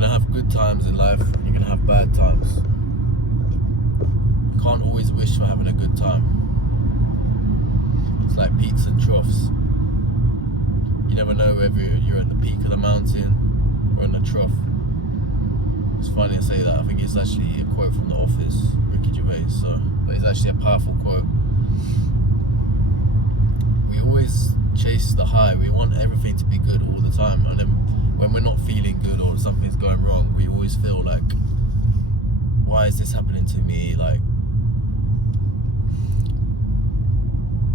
gonna have good times in life, you're gonna have bad times. You can't always wish for having a good time. It's like peaks and troughs. You never know whether you're at the peak of the mountain or in the trough. It's funny to say that. I think it's actually a quote from The Office, Ricky Gervais. But it's actually a powerful quote. We always chase the high. We want everything to be good all the time, and then when we're not feeling good or something's going wrong, we always feel like, why is this happening to me? Like,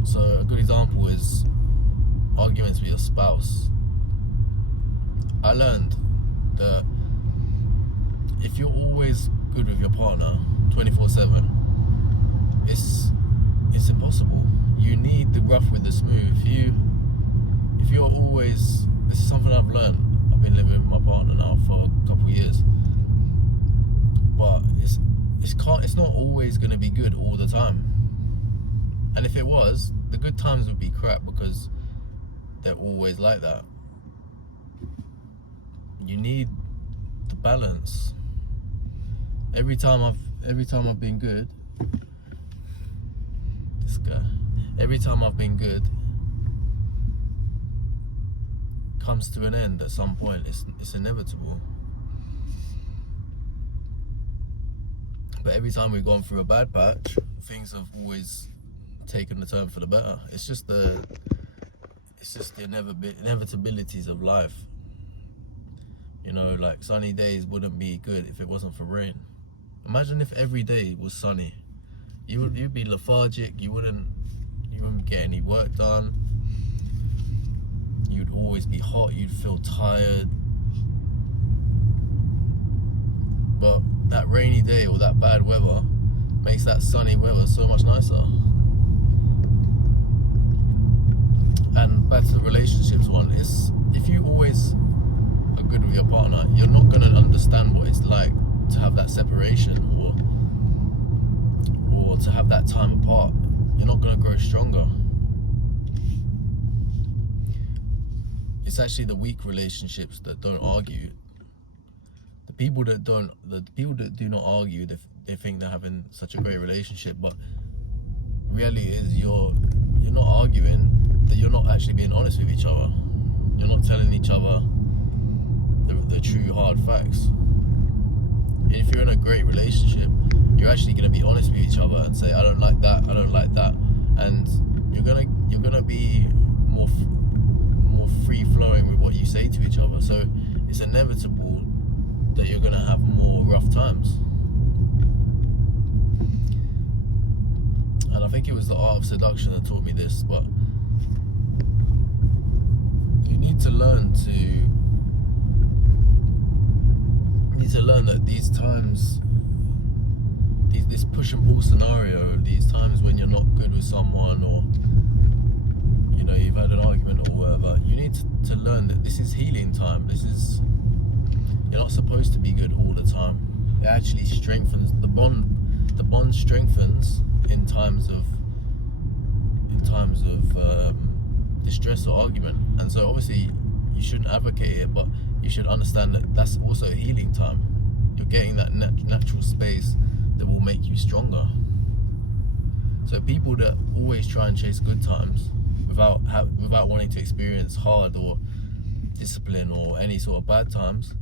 so a good example is arguments with your spouse. I learned that if you're always good with your partner 24/7, it's impossible. You need the rough with the smooth. If you're always, this is something I've learned. I've been living with my partner now for a couple of years, but it's not always going to be good all the time. And if it was, the good times would be crap because they're always like that. You need the balance. Every time I've been good, this guy. Every time I've been good comes to an end at some point. It's inevitable. But every time we've gone through a bad patch, things have always taken the turn for the better. It's just the inevitabilities of life. You know, like sunny days wouldn't be good if it wasn't for rain. Imagine if every day was sunny. You'd be lethargic. You wouldn't get any work done. You'd always be hot. You'd feel tired. But that rainy day or that bad weather makes that sunny weather so much nicer. And back to the relationships one, is if you always are good with your partner, you're not going to understand what it's like to have that separation or to have that time apart. You're not going to grow stronger. It's actually the weak relationships that don't argue. The people that do not argue, they think they're having such a great relationship, but reality is you're not arguing, that you're not actually being honest with each other. You're not telling each other the true hard facts. And if you're in a great relationship, you're actually going to be honest with each other and say, I don't like that, I don't like that, and you're gonna be more free flowing with what you say to each other. So it's inevitable that you're gonna have more rough times. And I think it was The Art of Seduction that taught me this, but you need to learn that these times, this push and pull scenario, these times when you're not good with someone, or you know, you've had an argument or whatever, you need to learn that this is healing time. You're not supposed to be good all the time. It actually strengthens the bond. The bond strengthens in times of distress or argument. And so obviously you shouldn't advocate it, but you should understand that that's also healing time. You're getting that natural space that will make you stronger. So people that always try and chase good times without wanting to experience hard or discipline or any sort of bad times,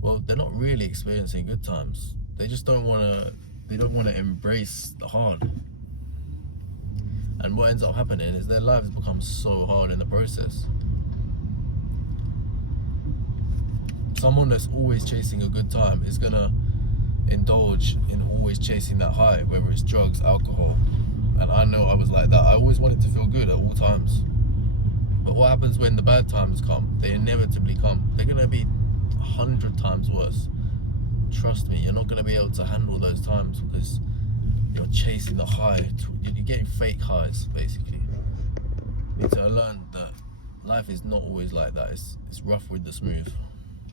well, they're not really experiencing good times. They just don't want to embrace the hard. And what ends up happening is their lives become so hard in the process. Someone that's always chasing a good time is gonna indulge in always chasing that high, whether it's drugs, alcohol. And I know I was like that. I always wanted to feel good at all times. But what happens when the bad times come? They inevitably come. They're gonna be 100 times worse. Trust me, you're not gonna be able to handle those times because you're chasing the high. You're getting fake highs, basically. You need to learn that life is not always like that. It's rough with the smooth.